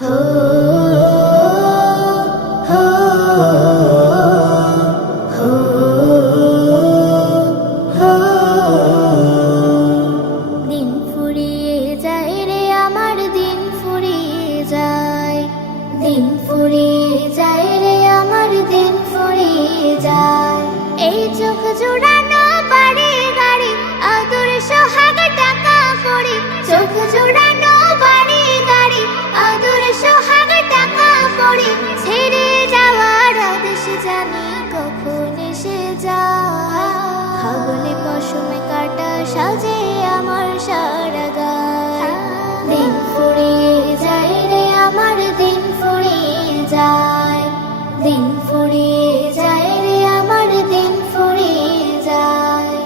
Oh. যায় খবলে পশমে কাটা সাজে আমার সারা গায় দিন ফুরিয়ে যায় রে, আমার দিন ফুরিয়ে যায়। দিন ফুরিয়ে যায় রে, আমার দিন ফুরিয়ে যায়।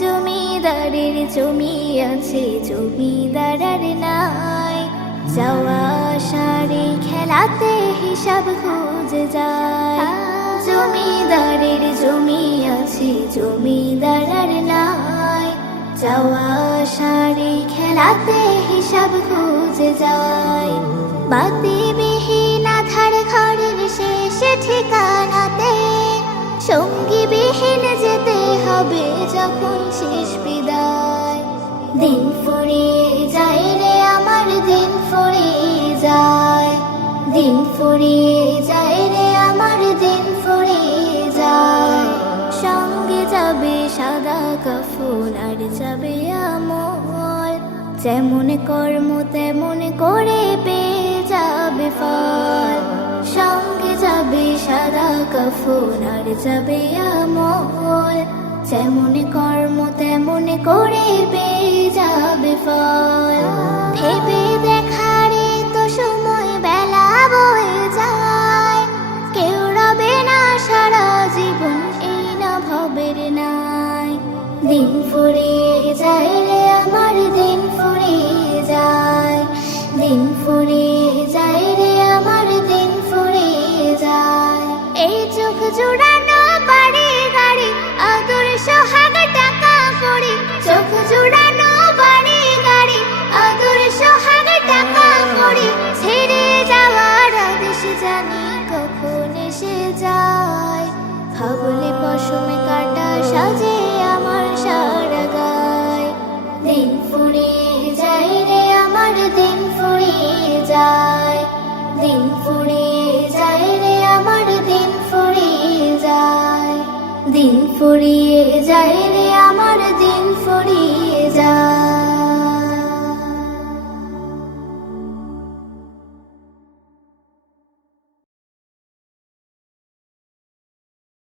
জমিদারের জমি আছে জমিদারের নাই। যাওয়া সারি খেলাতে হিসাব খুঁজে যায়। জমিদারের জমি আছে জমিদারের নাই যাওয়া সারি খেলাতে হিসাব খুঁজে যায়। বাতি বিহীন আধার ঘরের শেষে ঠিকানাতে সঙ্গী বিহীন যেতে হবে যখন শেষ বিদায়। দিন ফুরিয়ে যায় রে আমার, দিন ফুরিয়ে যায়। দিন ফুরিয়ে যায় রে আমার, দিন আর যাবে আমল। যেমন কর্ম, তেমন করে পেয়ে যাবে ফল। সঙ্গে যাবে সাদা কাফন আর যাবে আমল। যেমন কর্ম, তেমন করে পেয়ে যাবে ফল। ভেবে ভাবলে পশমে কাটা সাজে আমার সারা গায়। দিন ফুরিয়ে যায় রে আমার, দিন ফুরিয়ে যায়। দিন ফুরিয়ে যায় রে আমার, দিন ফুরিয়ে যায়। দিন ফুরিয়ে যায় রে